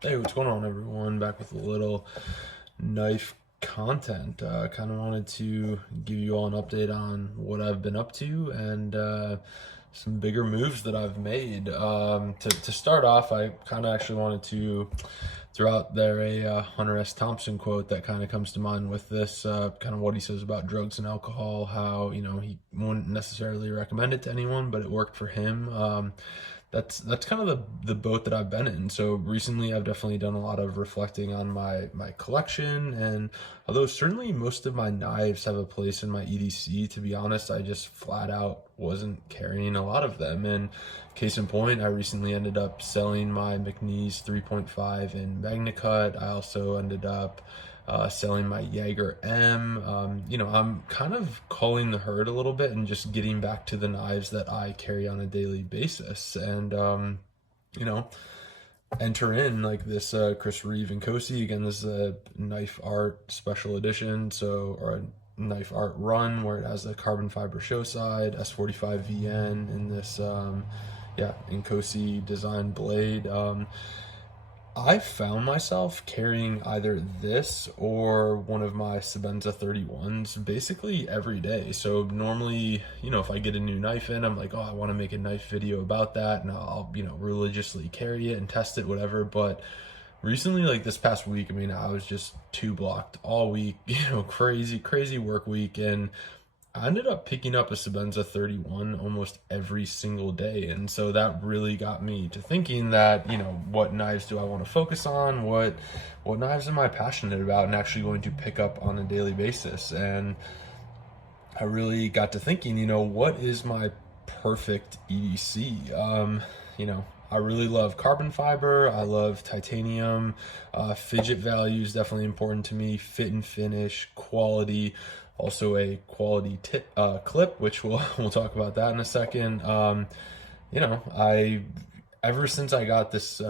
Hey, what's going on, everyone? Back with a little knife content. Kind of wanted to give you all an update on what I've been up to and some bigger moves that I've made. To start off, I kind of actually wanted to throw out there a Hunter S. Thompson quote that kind of comes to mind with this, kind of what he says about drugs and alcohol, how, he wouldn't necessarily recommend it to anyone, but it worked for him. That's kind of the boat that I've been in. So recently, I've definitely done a lot of reflecting on my collection, and although certainly most of my knives have a place in my EDC, to be honest, I just flat out wasn't carrying a lot of them. And case in point, I recently ended up selling my McNeese 3.5 in Magna Cut. I also ended up selling my Jaeger M. I'm kind of calling the herd a little bit and just getting back to the knives that I carry on a daily basis. And, you know, enter in like this Chris Reeve and Cosi. Again, this is a knife art special edition, or a knife art run where it has the carbon fiber show side, S45 VN in this, in Cosi design blade. I found myself carrying either this or one of my Sebenza 31s basically every day. So normally, if I get a new knife in, I'm like, oh, I want to make a knife video about that, and I'll, religiously carry it and test it, whatever. But recently, like this past week, I mean, I was just too blocked all week, crazy, crazy work week, and I ended up picking up a Sebenza 31 almost every single day. And so that really got me to thinking that, what knives do I want to focus on? What knives am I passionate about and actually going to pick up on a daily basis? And I really got to thinking, what is my perfect EDC? I really love carbon fiber. I love titanium. Fidget value is definitely important to me. Fit and finish, quality, also a quality clip, which we'll talk about that in a second. I ever since I got this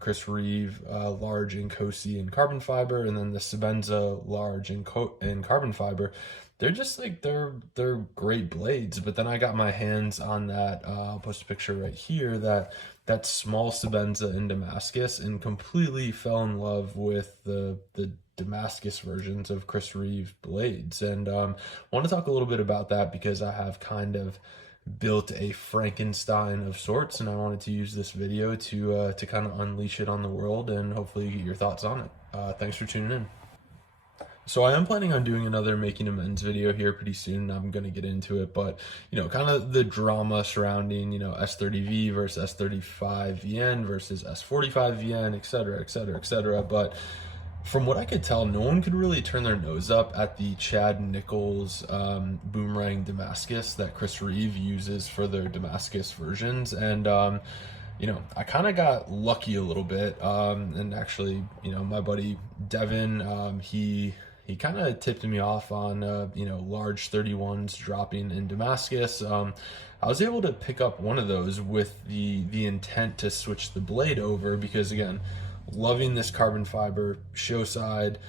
Chris Reeve large in Cosi and carbon fiber, and then the Sebenza large in carbon fiber, they're just like they're great blades. But then I got my hands on that. I'll post a picture right here, that small Sebenza in Damascus, and completely fell in love with the Damascus versions of Chris Reeve blades. And want to talk a little bit about that because I have kind of built a Frankenstein of sorts, and I wanted to use this video to kind of unleash it on the world and hopefully get your thoughts on it. Thanks for tuning in. So I am planning on doing another making amends video here pretty soon. I'm going to get into it, but kind of the drama surrounding, S30V versus S35 VN versus S45 VN, et cetera, et cetera, et cetera. But from what I could tell, no one could really turn their nose up at the Chad Nichols boomerang Damascus that Chris Reeve uses for their Damascus versions. And I kind of got lucky a little bit. And actually, my buddy Devin, he kind of tipped me off on large 31s dropping in Damascus. I was able to pick up one of those with the intent to switch the blade over because, again, loving this carbon fiber show side.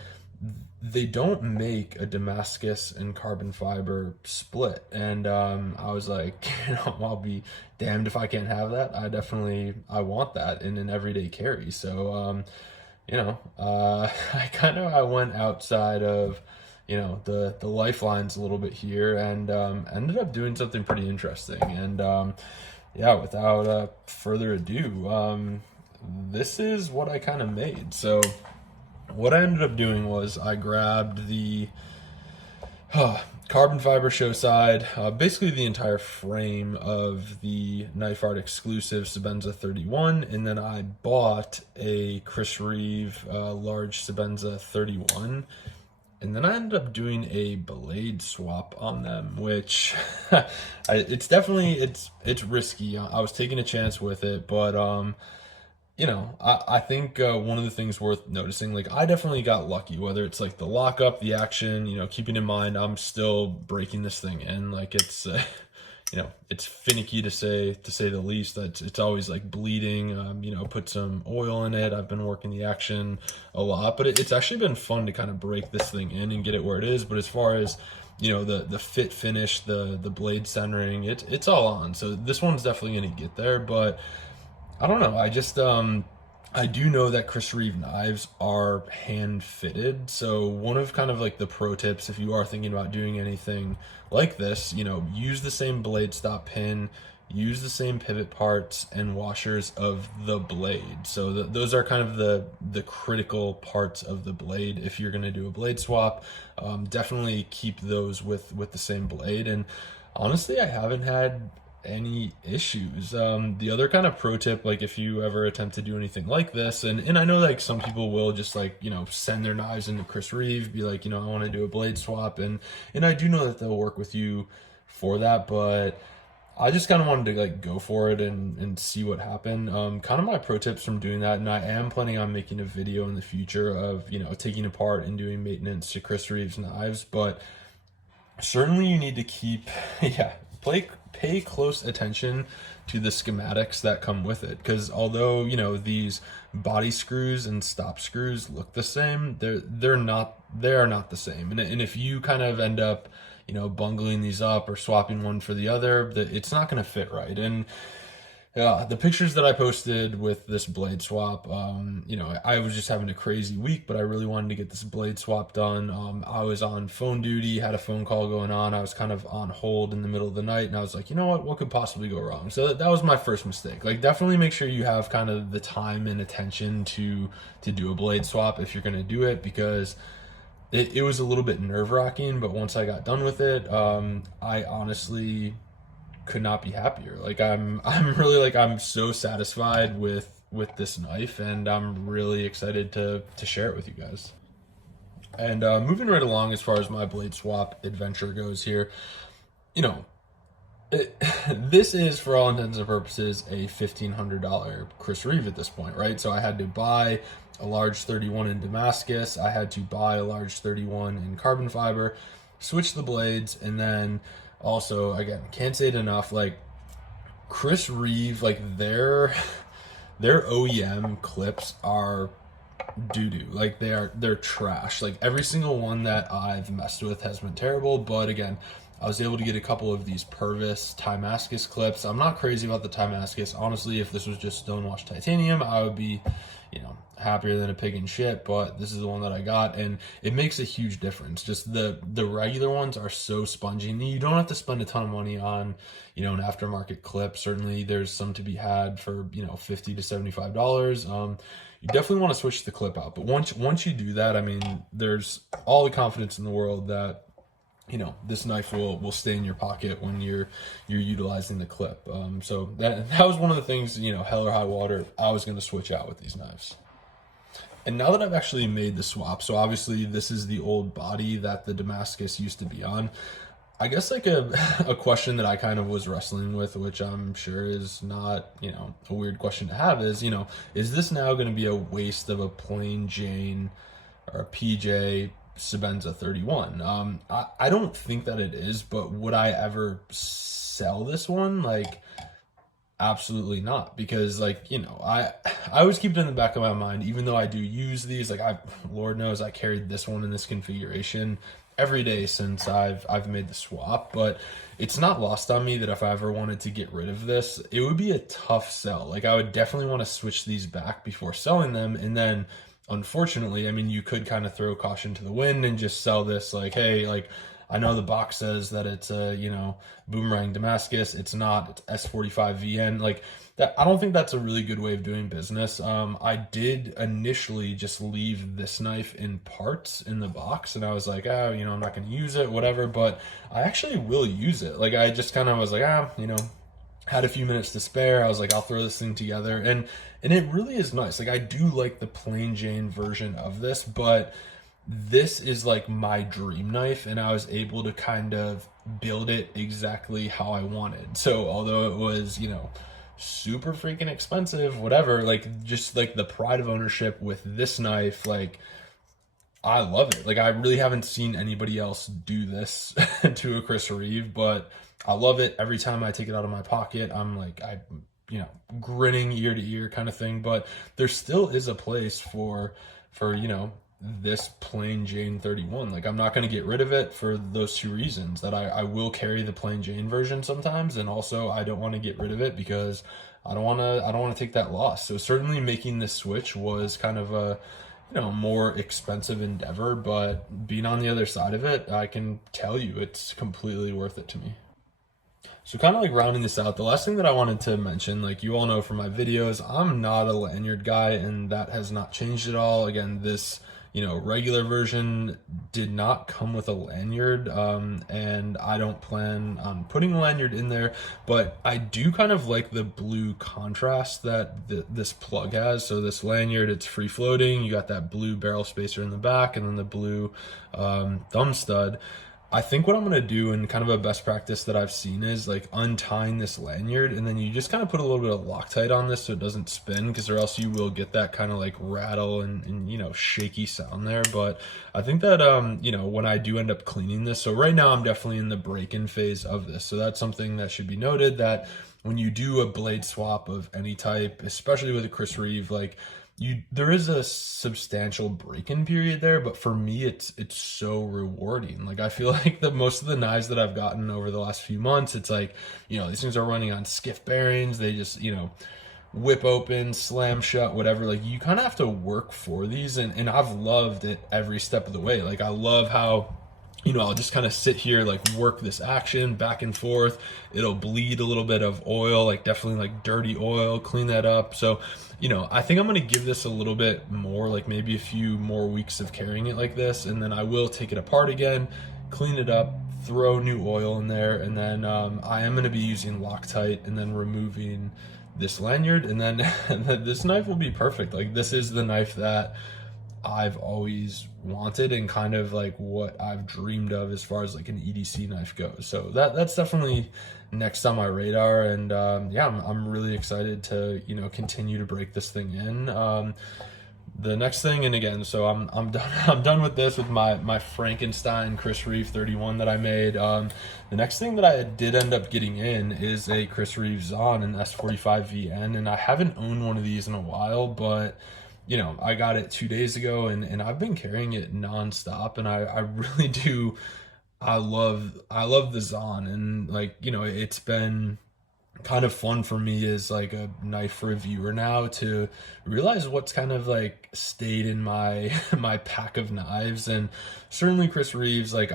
They don't make a Damascus and carbon fiber split, and I was like, I'll be damned if I can't have that. I want that in an everyday carry. So I went outside of the lifelines a little bit here, and ended up doing something pretty interesting. And without further ado, this is what I kind of made. So what I ended up doing was I grabbed the carbon fiber show side, basically the entire frame of the Knife Art exclusive Sebenza 31, and then I bought a Chris Reeve large Sebenza 31, and then I ended up doing a blade swap on them, which it's risky. I was taking a chance with it, but I think one of the things worth noticing, like I definitely got lucky, whether it's like the lockup, the action, keeping in mind I'm still breaking this thing in, like it's, it's finicky to say the least. That it's always like bleeding. Put some oil in it. I've been working the action a lot, but it's actually been fun to kind of break this thing in and get it where it is. But as far as the fit finish, the blade centering, it's all on. So this one's definitely gonna get there, but I don't know. I I do know that Chris Reeve knives are hand fitted. So one of kind of like the pro tips, if you are thinking about doing anything like this, use the same blade stop pin, use the same pivot parts and washers of the blade. So those are kind of the critical parts of the blade. If you're going to do a blade swap, definitely keep those with the same blade. And honestly, I haven't had any issues. The other kind of pro tip, like if you ever attempt to do anything like this, and I know like some people will just like, send their knives into Chris Reeve, be like, I want to do a blade swap, and I do know that they'll work with you for that, but I just kind of wanted to like go for it and see what happened. Kind of my pro tips from doing that, and I am planning on making a video in the future of, taking apart and doing maintenance to Chris Reeve's knives, but certainly you need to keep, yeah, pay close attention to the schematics that come with it, because although these body screws and stop screws look the same, they are not the same, and if you kind of end up bungling these up or swapping one for the other, it's not going to fit right. And yeah, the pictures that I posted with this blade swap, I was just having a crazy week, but I really wanted to get this blade swap done. I was on phone duty, had a phone call going on. I was kind of on hold in the middle of the night, and I was like, what could possibly go wrong? So that was my first mistake. Like, definitely make sure you have kind of the time and attention to do a blade swap if you're going to do it, because it was a little bit nerve-wracking, but once I got done with it, I honestly could not be happier. Like I'm really like I'm so satisfied with this knife, and I'm really excited to share it with you guys. And moving right along as far as my blade swap adventure goes here, this is for all intents and purposes a $1,500 Chris Reeve at this point, right? So I had to buy a large 31 in Damascus, I had to buy a large 31 in carbon fiber, switch the blades, and then also, again, can't say it enough, like Chris Reeve, like their OEM clips are doo-doo. Like they're trash. Like every single one that I've messed with has been terrible, but again, I was able to get a couple of these Purvis Damascus clips. I'm not crazy about the Damascus. Honestly, if this was just stonewashed titanium, I would be, happier than a pig in shit, but this is the one that I got, and it makes a huge difference. Just the regular ones are so spongy, and you don't have to spend a ton of money on, an aftermarket clip. Certainly there's some to be had for, $50 to $75. You definitely want to switch the clip out, but once you do that, I mean, there's all the confidence in the world that this knife will stay in your pocket when you're utilizing the clip. So that was one of the things, hell or high water, I was going to switch out with these knives. And now that I've actually made the swap, so obviously this is the old body that the Damascus used to be on. I guess like a question that I kind of was wrestling with, which I'm sure is not, a weird question to have, is this now going to be a waste of a plain Jane or a PJ Sebenza 31? I don't think that it is, but would I ever sell this one? Like, absolutely not, because like, I always keep it in the back of my mind, even though I do use these, like Lord knows I carried this one in this configuration every day since I've made the swap, but it's not lost on me that if I ever wanted to get rid of this, it would be a tough sell. Like I would definitely want to switch these back before selling them, and then unfortunately, I mean, you could kind of throw caution to the wind and just sell this like, hey, like I know the box says that it's a, boomerang Damascus. It's not. It's S45 VN. Like that. I don't think that's a really good way of doing business. I did initially just leave this knife in parts in the box, and I was like, I'm not going to use it, whatever. But I actually will use it. Like I just kind of was like, had a few minutes to spare. I was like, I'll throw this thing together, and it really is nice. Like I do like the plain Jane version of this, but this is like my dream knife, and I was able to kind of build it exactly how I wanted. So although it was, super freaking expensive, whatever, like just like the pride of ownership with this knife, like I love it. Like I really haven't seen anybody else do this to a Chris Reeve, but I love it. Every time I take it out of my pocket, I'm like, grinning ear to ear kind of thing. But there still is a place for this plain Jane 31. Like I'm not going to get rid of it for those two reasons, that I will carry the plain Jane version sometimes, and also I don't want to get rid of it because I don't want to take that loss. So certainly making this switch was kind of a, more expensive endeavor, but being on the other side of it, I can tell you it's completely worth it to me. So kind of like rounding this out, the last thing that I wanted to mention, like you all know from my videos, I'm not a lanyard guy, and that has not changed at all. Again, this, regular version did not come with a lanyard, and I don't plan on putting a lanyard in there, but I do kind of like the blue contrast that this plug has. So this lanyard, it's free floating. You got that blue barrel spacer in the back, and then the blue thumb stud. I think what I'm gonna do, and kind of a best practice that I've seen, is like untying this lanyard, and then you just kind of put a little bit of Loctite on this so it doesn't spin, because or else you will get that kind of like rattle and shaky sound there. But I think that when I do end up cleaning this, so right now I'm definitely in the break-in phase of this, so that's something that should be noted, that when you do a blade swap of any type, especially with a Chris Reeve, like there is a substantial break-in period there, but for me it's so rewarding. Like I feel like the most of the knives that I've gotten over the last few months, it's like, these things are running on skiff bearings, they just, whip open, slam shut, whatever. Like you kind of have to work for these, and I've loved it every step of the way. Like I love how I'll just kind of sit here, like work this action back and forth. It'll bleed a little bit of oil, like definitely like dirty oil, clean that up. So, I think I'm going to give this a little bit more, like maybe a few more weeks of carrying it like this. And then I will take it apart again, clean it up, throw new oil in there. And then I am going to be using Loctite and then removing this lanyard. And then this knife will be perfect. Like this is the knife that I've always wanted, and kind of like what I've dreamed of as far as like an EDC knife goes. So that's definitely next on my radar, and I'm really excited to continue to break this thing in. The next thing, and again, so I'm done. I'm done with this, with my Frankenstein Chris Reeve 31 that I made. The next thing that I did end up getting in is a Chris Reeve Zahn, an S45 VN, and I haven't owned one of these in a while, but I got it 2 days ago, and I've been carrying it nonstop, and I really do. I love the Zahn, and like, it's been kind of fun for me as like a knife reviewer now to realize what's kind of like stayed in my my pack of knives. And certainly Chris Reeves, like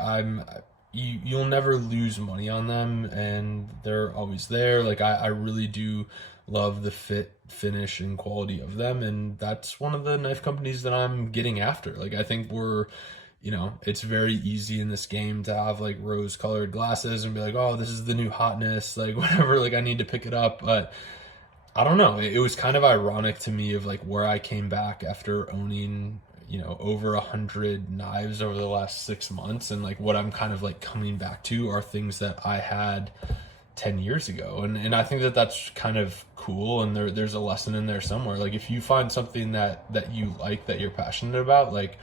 you'll never lose money on them, and they're always there. Like I really do love the fit, finish, and quality of them, and that's one of the knife companies that I'm getting after. Like I think it's very easy in this game to have like rose colored glasses and be like, oh, this is the new hotness, like whatever, like I need to pick it up. But I don't know, it was kind of ironic to me of like where I came back after owning over 100 knives over the last 6 months, and like what I'm kind of like coming back to are things that I had 10 years ago, and I think that that's kind of cool, and there's a lesson in there somewhere. Like if you find something that you like, that you're passionate about, like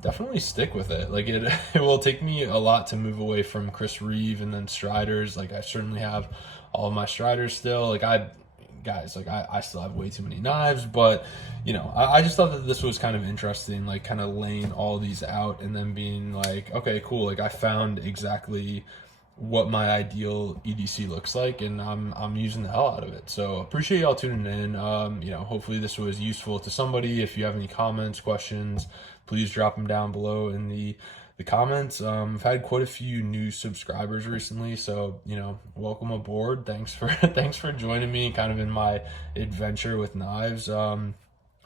definitely stick with it. Like it will take me a lot to move away from Chris Reeve and then Striders. Like I certainly have all of my Striders still. Like I still have way too many knives, but I just thought that this was kind of interesting, like kind of laying all these out and then being like, okay, cool, like I found exactly what my ideal EDC looks like, and I'm using the hell out of it. So appreciate y'all tuning in. Hopefully this was useful to somebody. If you have any comments, questions, please drop them down below in the comments. I've had quite a few new subscribers recently, so welcome aboard. Thanks for joining me kind of in my adventure with knives.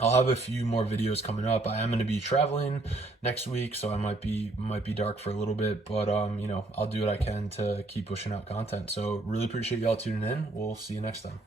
I'll have a few more videos coming up. I am going to be traveling next week, so I might be dark for a little bit, but I'll do what I can to keep pushing out content. So really appreciate y'all tuning in. We'll see you next time.